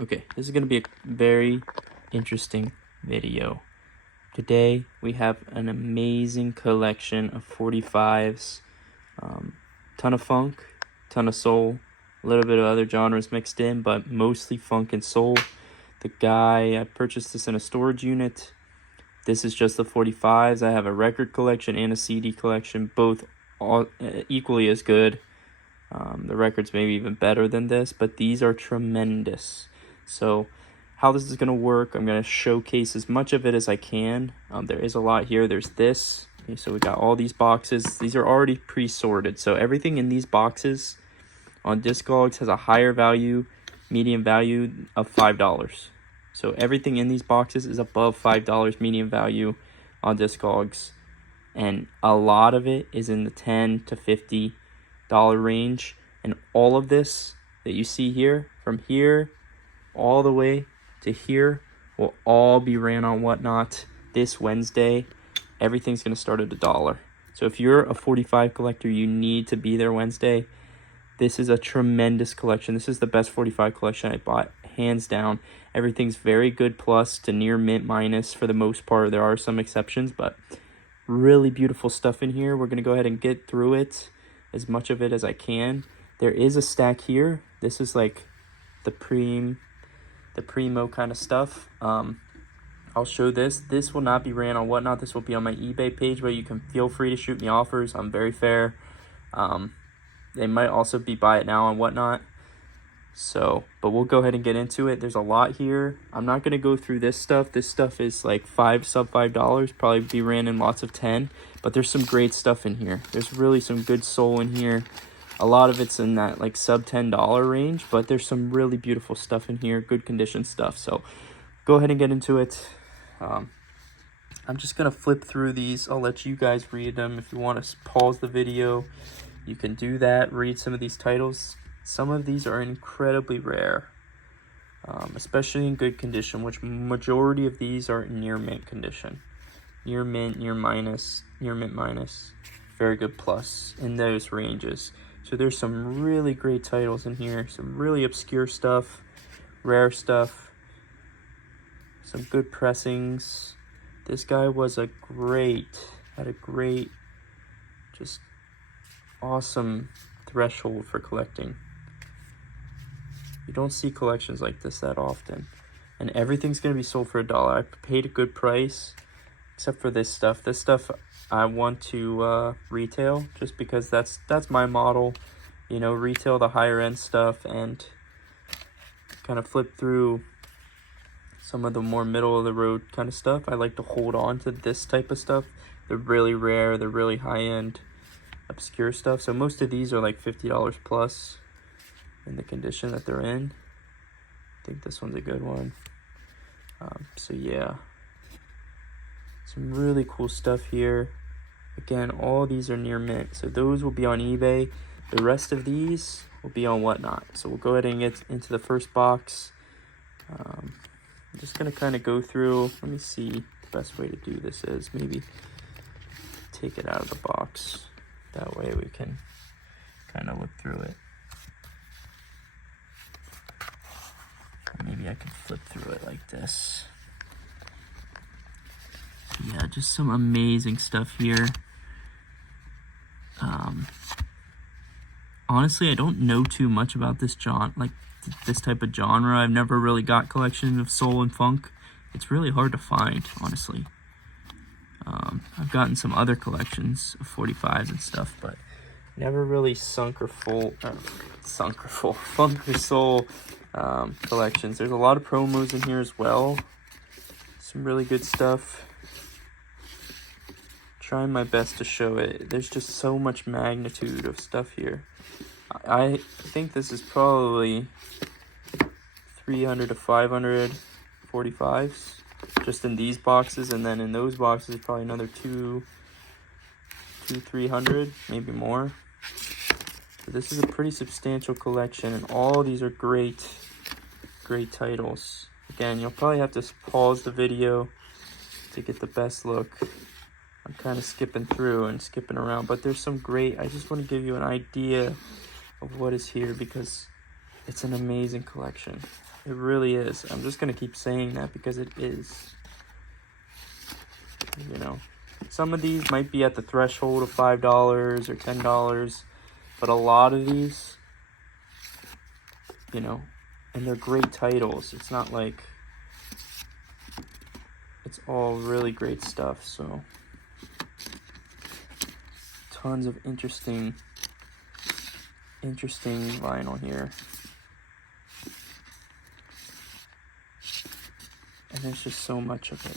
Okay, this is going to be a very interesting video. Today we have an amazing collection of 45s, ton of funk, ton of soul, a little bit of other genres mixed in, but mostly funk and soul. I purchased this in a storage unit. This is just the 45s. I have a record collection and a CD collection, both equally as good. The records maybe even better than this, but these are tremendous. So how this is going to work, I'm going to showcase as much of it as I can. There is a lot here. There's this. Okay, so we got all these boxes. These are already pre-sorted. So everything in these boxes on Discogs has a higher value, medium value of $5. So everything in these boxes is above $5 medium value on Discogs. And a lot of it is in the $10 to $50 range. And all of this that you see here, from here all the way to here, will all be ran on Whatnot this Wednesday. Everything's going to start at $1. So if you're a 45 collector, you need to be there Wednesday. This is a tremendous collection. This is the best 45 collection I bought, hands down. Everything's very good plus to near mint minus for the most part. There are some exceptions, but really beautiful stuff in here. We're going to go ahead and get through it, as much of it as I can. There is a stack here. This is like the primo kind of stuff. I'll show this. This will not be ran on Whatnot. This will be on my eBay page, but you can feel free to shoot me offers. I'm very fair. They might also be buy it now on Whatnot. But we'll go ahead and get into it. There's a lot here. I'm not going to go through this stuff. This stuff is like sub $5, probably be ran in lots of 10, but there's some great stuff in here. There's really some good soul in here. A lot of it's in that like sub $10 range, but there's some really beautiful stuff in here, good condition stuff. So go ahead and get into it. I'm just going to flip through these. I'll let you guys read them. If you want to pause the video, you can do that, read some of these titles. Some of these are incredibly rare, especially in good condition, which majority of these are in near mint condition. Near mint, near mint minus, very good plus in those ranges. So there's some really great titles in here, some really obscure stuff, rare stuff, some good pressings. This guy was had a great, just awesome threshold for collecting. You don't see collections like this that often, and everything's going to be sold for $1. I paid a good price, except for this stuff. This stuff I want to retail, just because that's my model, you know, retail the higher end stuff and kind of flip through some of the more middle of the road kind of stuff. I like to hold on to this type of stuff. They're really rare, they're really high end, obscure stuff. So most of these are like $50 plus in the condition that they're in. I think this one's a good one. So yeah, some really cool stuff here. Again, all these are near mint, so those will be on eBay. The rest of these will be on Whatnot. So we'll go ahead and get into the first box. I'm just gonna kind of go through. Let me see, the best way to do this is maybe take it out of the box. That way we can kind of look through it. Maybe I can flip through it like this. So yeah, just some amazing stuff here. Honestly, I don't know too much about this this type of genre. I've never really got collection of soul and funk. It's really hard to find, honestly. I've gotten some other collections of 45s and stuff, but never really funk or soul collections. There's a lot of promos in here as well. Some really good stuff. Trying my best to show it. There's just so much magnitude of stuff here. I think this is probably 300 to 500 45s just in these boxes, and then in those boxes probably another 300, maybe more. So this is a pretty substantial collection, and all these are great titles. Again, you'll probably have to pause the video to get the best look. I'm kind of skipping through and skipping around, but there's some great, I just want to give you an idea of what is here because it's an amazing collection. It really is. I'm just gonna keep saying that because it is. You know, some of these might be at the threshold of $5 or $10, but a lot of these, you know, and they're great titles. It's not like it's all really great stuff. So tons of interesting vinyl here. And there's just so much of it.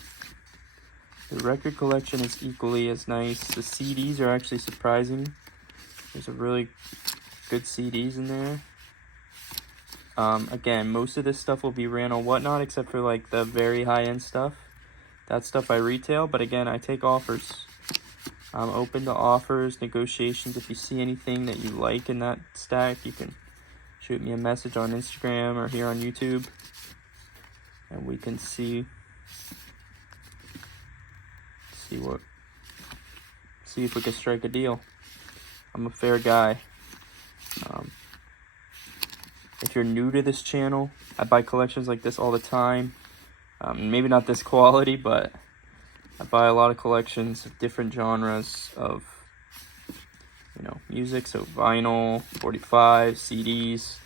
The record collection is equally as nice. The CDs are actually surprising. There's a really good CDs in there. Again, most of this stuff will be ran on Whatnot, except for like the very high-end stuff. That stuff I retail, but again, I take offers. I'm open to offers, negotiations. If you see anything that you like in that stack, you can shoot me a message on Instagram or here on YouTube, and we can see if we can strike a deal. I'm a fair guy. If you're new to this channel, I buy collections like this all the time. Maybe not this quality, but I buy a lot of collections of different genres of, you know, music. So vinyl, 45, CDs.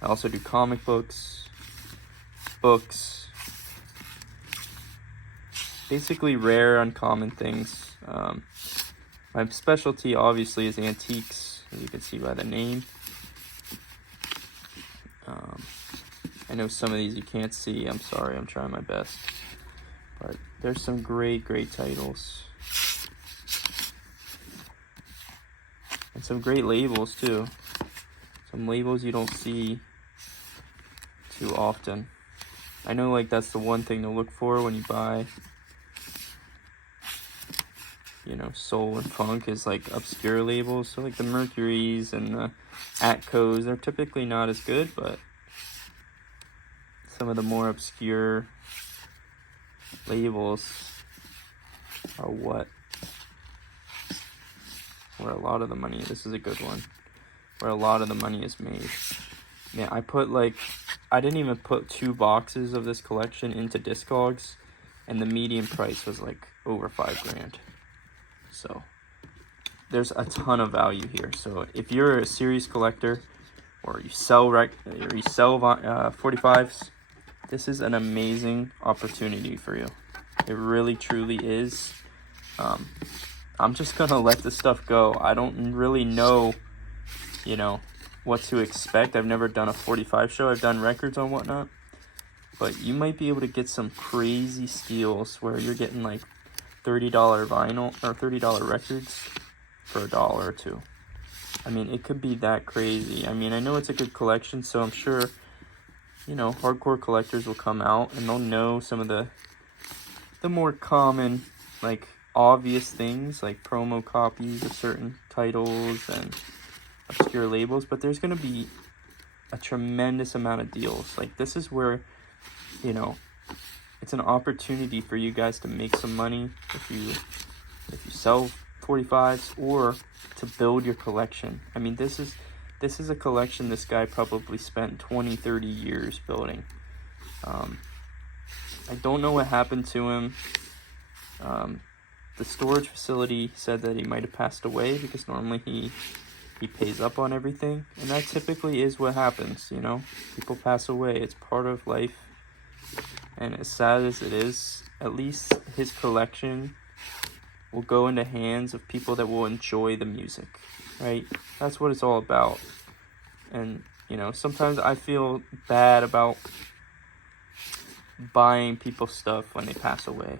I also do comic books, basically rare, uncommon things. My specialty obviously is antiques, as you can see by the name. I know some of these you can't see. I'm sorry, I'm trying my best. But there's some great titles. And some great labels too. Some labels you don't see too often. I know like that's the one thing to look for when you buy, you know, soul and funk is like obscure labels. So like the Mercuries and the Atcos, they're typically not as good, but some of the more obscure labels are where a lot of the money, this is a good one, where a lot of the money is made. Man, I didn't even put 2 boxes of this collection into Discogs, and the median price was like over $5,000. So there's a ton of value here. So if you're a serious collector, or you sell 45s, this is an amazing opportunity for you. It really truly is. I'm just gonna let this stuff go. I don't really know, you know, what to expect. I've never done a 45 show. I've done records on Whatnot, but you might be able to get some crazy steals where you're getting like $30 vinyl or $30 records for $1 or $2. I mean, it could be that crazy. I mean, I know it's a good collection, so I'm sure, you know, hardcore collectors will come out and they'll know some of the more common, like obvious things, like promo copies of certain titles and obscure labels, but there's going to be a tremendous amount of deals. Like this is where, you know, it's an opportunity for you guys to make some money if you sell 45s, or to build your collection. I mean, this is a collection this guy probably spent 20-30 years building. I don't know what happened to him. The storage facility said that he might have passed away, because normally he pays up on everything, and that typically is what happens, you know. People pass away. It's part of life. And as sad as it is, at least his collection will go into hands of people that will enjoy the music, right? That's what it's all about. And, you know, sometimes I feel bad about buying people's stuff when they pass away.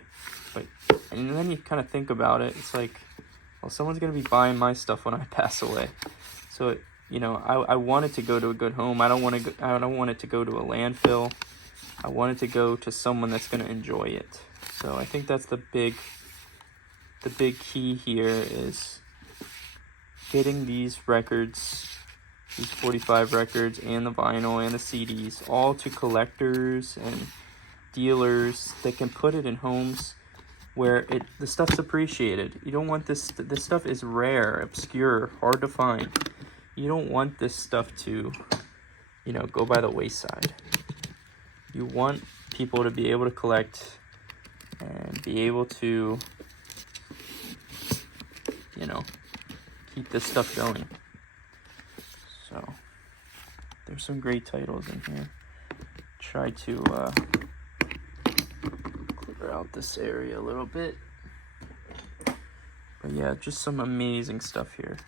But, and then you kind of think about it, it's like, well, someone's going to be buying my stuff when I pass away. So, you know, I want it to go to a good home. I don't want it to go to a landfill. I want it to go to someone that's going to enjoy it. So I think that's the big key here, is getting these records, these 45 records and the vinyl and the CDs, all to collectors and dealers that can put it in homes where the stuff's appreciated. You don't want this stuff is rare, obscure, hard to find. You don't want this stuff to, you know, go by the wayside. You want people to be able to collect and be able to, you know, keep this stuff going. So there's some great titles in here. Try to clear out this area a little bit. But yeah, just some amazing stuff here.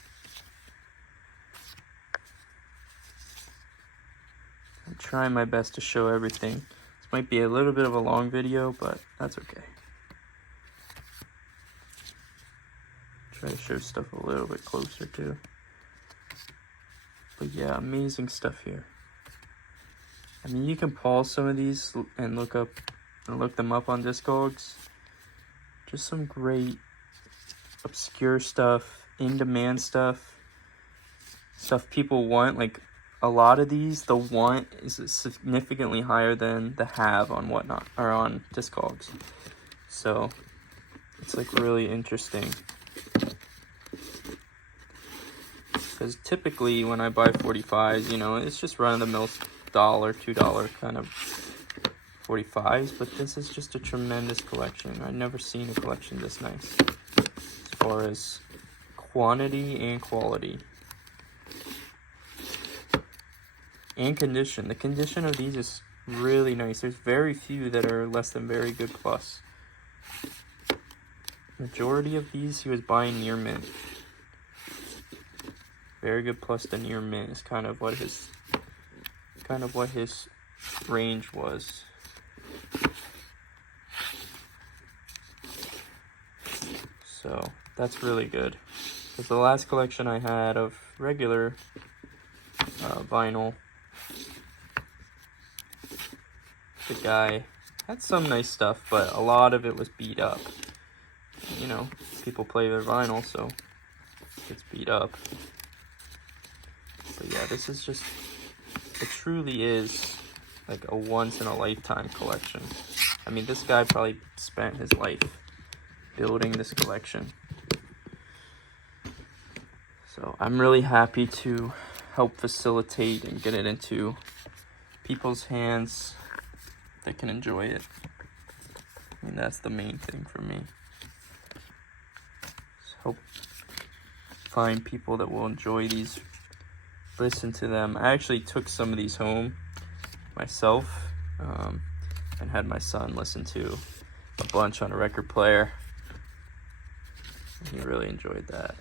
I'm trying my best to show everything. This might be a little bit of a long video, but that's okay. Try to show stuff a little bit closer too. But yeah, amazing stuff here. I mean, you can pause some of these and look them up on Discogs. Just some great obscure stuff, in-demand stuff, stuff people want. Like a lot of these, the want is significantly higher than the have on whatnot or on Discogs. So it's like really interesting. Because typically when I buy 45s, you know, it's just run-of-the-mill $1, $2 kind of 45s, but this is just a tremendous collection. I've never seen a collection this nice as far as quantity and quality and condition. The condition of these is really nice. There's very few that are less than very good plus. Majority of these he was buying near mint. Very good plus to near mint is kind of what his range was. So that's really good. Because the last collection I had of regular vinyl, the guy had some nice stuff, but a lot of it was beat up. You know, people play their vinyl, so it gets beat up. But yeah, this is just, it truly is like a once-in-a-lifetime collection. I mean, this guy probably spent his life building this collection. So I'm really happy to help facilitate and get it into people's hands that can enjoy it. I mean, that's the main thing for me. Just help find people that will enjoy these, listen to them. I actually took some of these home myself and had my son listen to a bunch on a record player. He really enjoyed that.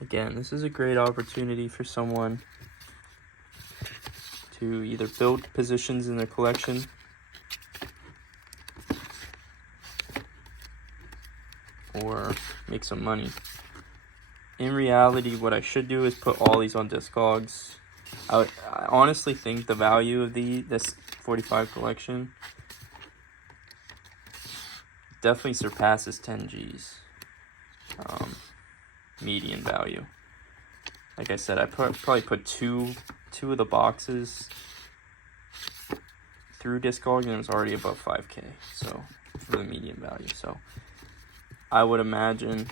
Again, this is a great opportunity for someone to either build positions in their collection or make some money. In reality, what I should do is put all these on Discogs. I honestly think the value of this 45 collection definitely surpasses 10 G's. Median value. Like I said, I probably put two of the boxes through Discogs and it was already above 5K. So for the median value. So I would imagine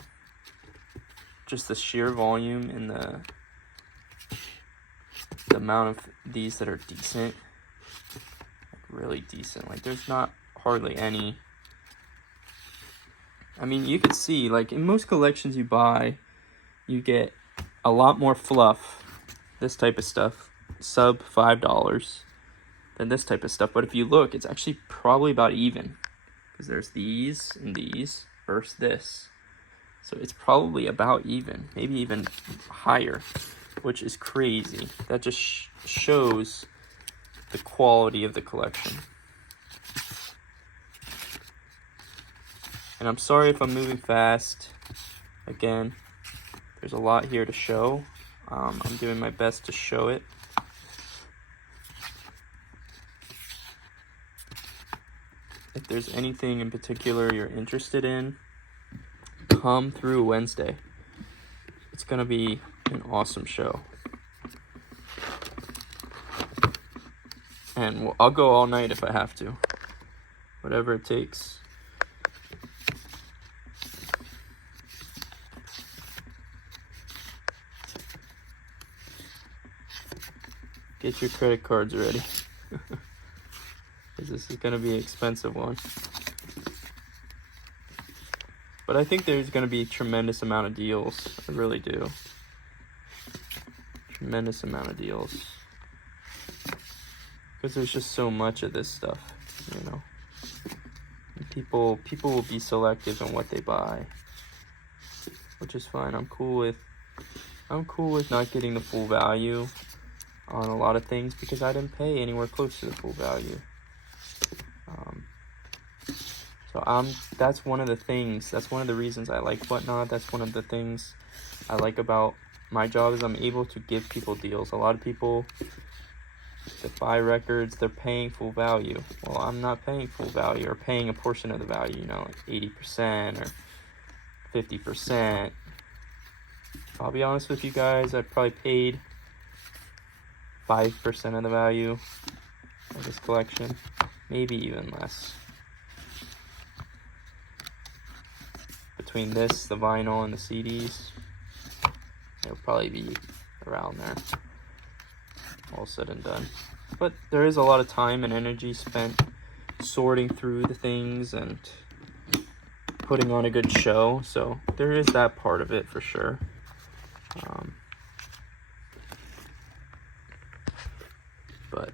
just the sheer volume and the amount of these that are decent, like really decent. Like there's not hardly any. I mean, you could see, like in most collections you buy, you get a lot more fluff, this type of stuff, sub $5, than this type of stuff. But if you look, it's actually probably about even, because there's these and these versus this. So it's probably about even, maybe even higher, which is crazy. That just shows the quality of the collection. And I'm sorry if I'm moving fast. Again, there's a lot here to show. I'm doing my best to show it. If there's anything in particular you're interested in, come through Wednesday. It's going to be an awesome show. And I'll go all night if I have to. Whatever it takes. Get your credit cards ready. Because this is going to be an expensive one. But I think there's going to be a tremendous amount of deals. I really do. Tremendous amount of deals. Because there's just so much of this stuff, you know. And people will be selective in what they buy, which is fine. I'm cool with not getting the full value on a lot of things because I didn't pay anywhere close to the full value. That's one of the things. That's one of the reasons I like Whatnot. That's one of the things I like about my job is I'm able to give people deals. A lot of people that buy records, they're paying full value. Well, I'm not paying full value or paying a portion of the value, you know, like 80% or 50%. I'll be honest with you guys, I probably paid 5% of the value of this collection, maybe even less. Between this, the vinyl, and the CDs, it'll probably be around there, all said and done. But there is a lot of time and energy spent sorting through the things and putting on a good show, so there is that part of it for sure. But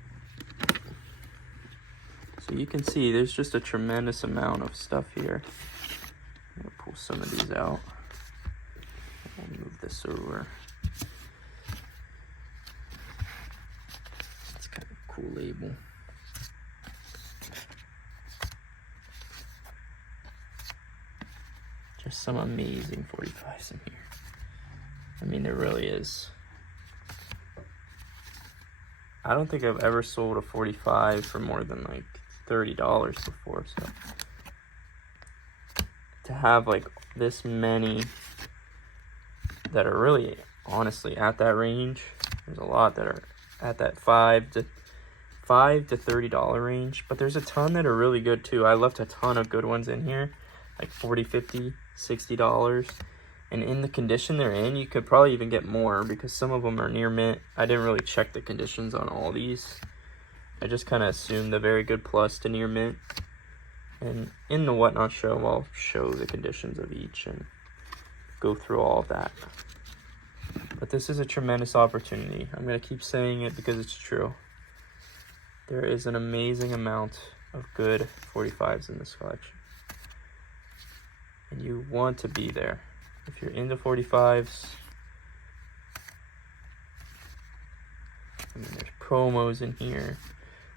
so you can see there's just a tremendous amount of stuff here. I'm gonna pull some of these out. I'll move this over. It's kind of a cool label. Just some amazing 45s in here. I mean, there really is. I don't think I've ever sold a 45 for more than like $30 before, so to have like this many that are really honestly at that range, there's a lot that are at that $5 to $30 range, but there's a ton that are really good too. I left a ton of good ones in here, like $40, $50, $60. And in the condition they're in, you could probably even get more because some of them are near mint. I didn't really check the conditions on all these. I just kind of assumed the very good plus to near mint. And in the Whatnot show, I'll show the conditions of each and go through all of that. But this is a tremendous opportunity. I'm going to keep saying it because it's true. There is an amazing amount of good 45s in this collection. And you want to be there. If you're into 45s, I mean, there's promos in here.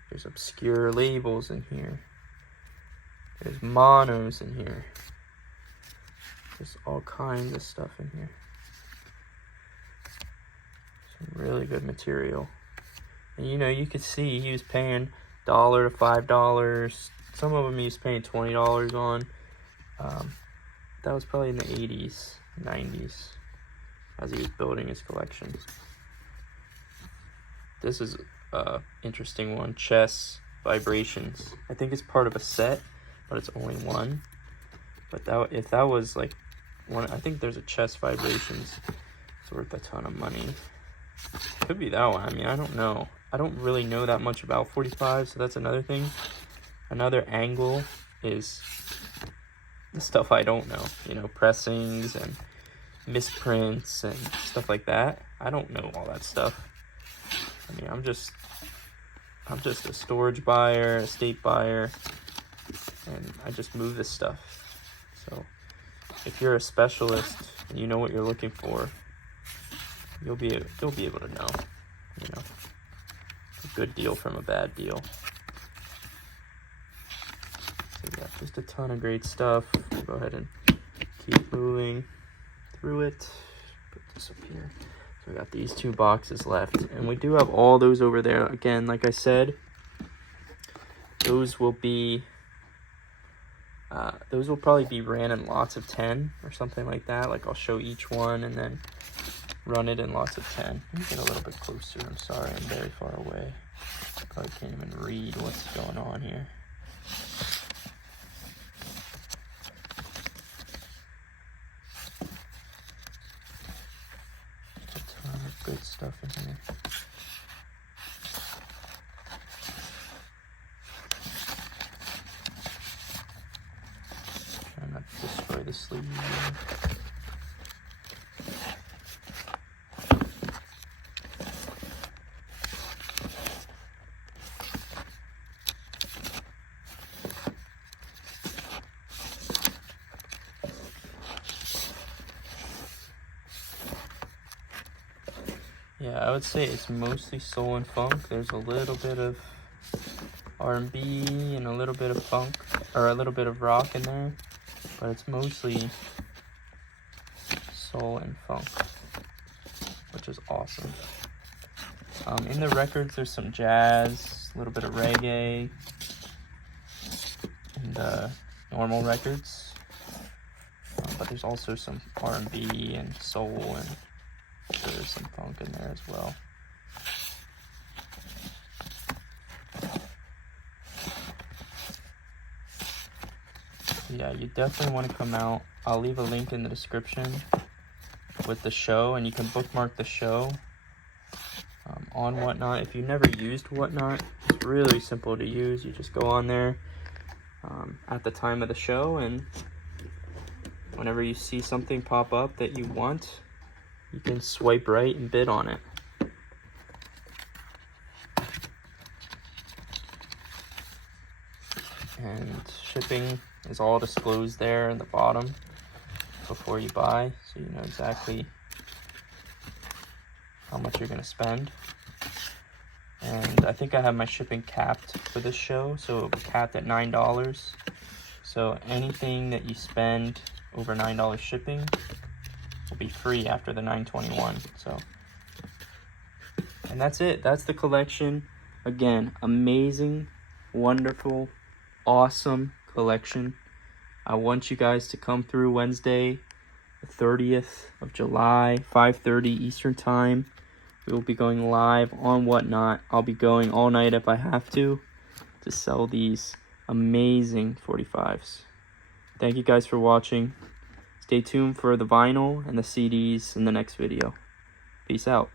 There's obscure labels in here. There's monos in here. There's all kinds of stuff in here. Some really good material. And you know, you could see he was paying $1 to $5. Some of them he was paying $20 on. That was probably in the 80s, 90s, as he was building his collection. This is an interesting one, Chess Vibrations. I think it's part of a set, but it's only one. But if that was like one, I think there's a Chess Vibrations. It's worth a ton of money. Could be that one. I mean, I don't know. I don't really know that much about 45, so that's another thing. Another angle is the stuff I don't know, you know, pressings and misprints and stuff like that. I don't know all that stuff. I mean, I'm just a storage buyer, a state buyer, and I just move this stuff. So if you're a specialist and you know what you're looking for, you'll be able to know, you know, a good deal from a bad deal. So yeah, just a ton of great stuff. We'll go ahead and keep moving through it. Put this up here. So we got these two boxes left, and we do have all those over there. Again, like I said, those will probably be ran in lots of 10 or something like that. Like I'll show each one and then run it in lots of 10. Let me get a little bit closer. I'm sorry, I'm very far away. Probably can't even read what's going on here. A ton of good stuff in here. Try not to destroy the sleeve. Yeah, I would say it's mostly soul and funk. There's a little bit of R&B and a little bit of funk, or a little bit of rock in there, but it's mostly soul and funk, which is awesome. In the records, there's some jazz, a little bit of reggae, and normal records, but there's also some R&B and soul, and there's some funk in there as well. Yeah, you definitely want to come out. I'll leave a link in the description with the show, and you can bookmark the show on Whatnot. If you've never used Whatnot, it's really simple to use. You just go on there at the time of the show, and whenever you see something pop up that you want, you can swipe right and bid on it. And shipping is all disclosed there in the bottom before you buy, so you know exactly how much you're going to spend. And I think I have my shipping capped for this show, so it'll be capped at $9. So anything that you spend over $9 shipping will be free after the $9.21. So, and that's it. That's the collection. Again, amazing, wonderful, awesome collection. I want you guys to come through Wednesday, the 30th of July, 5:30 Eastern Time. We will be going live on Whatnot. I'll be going all night if I have to sell these amazing 45s. Thank you guys for watching. Stay tuned for the vinyl and the CDs in the next video. Peace out.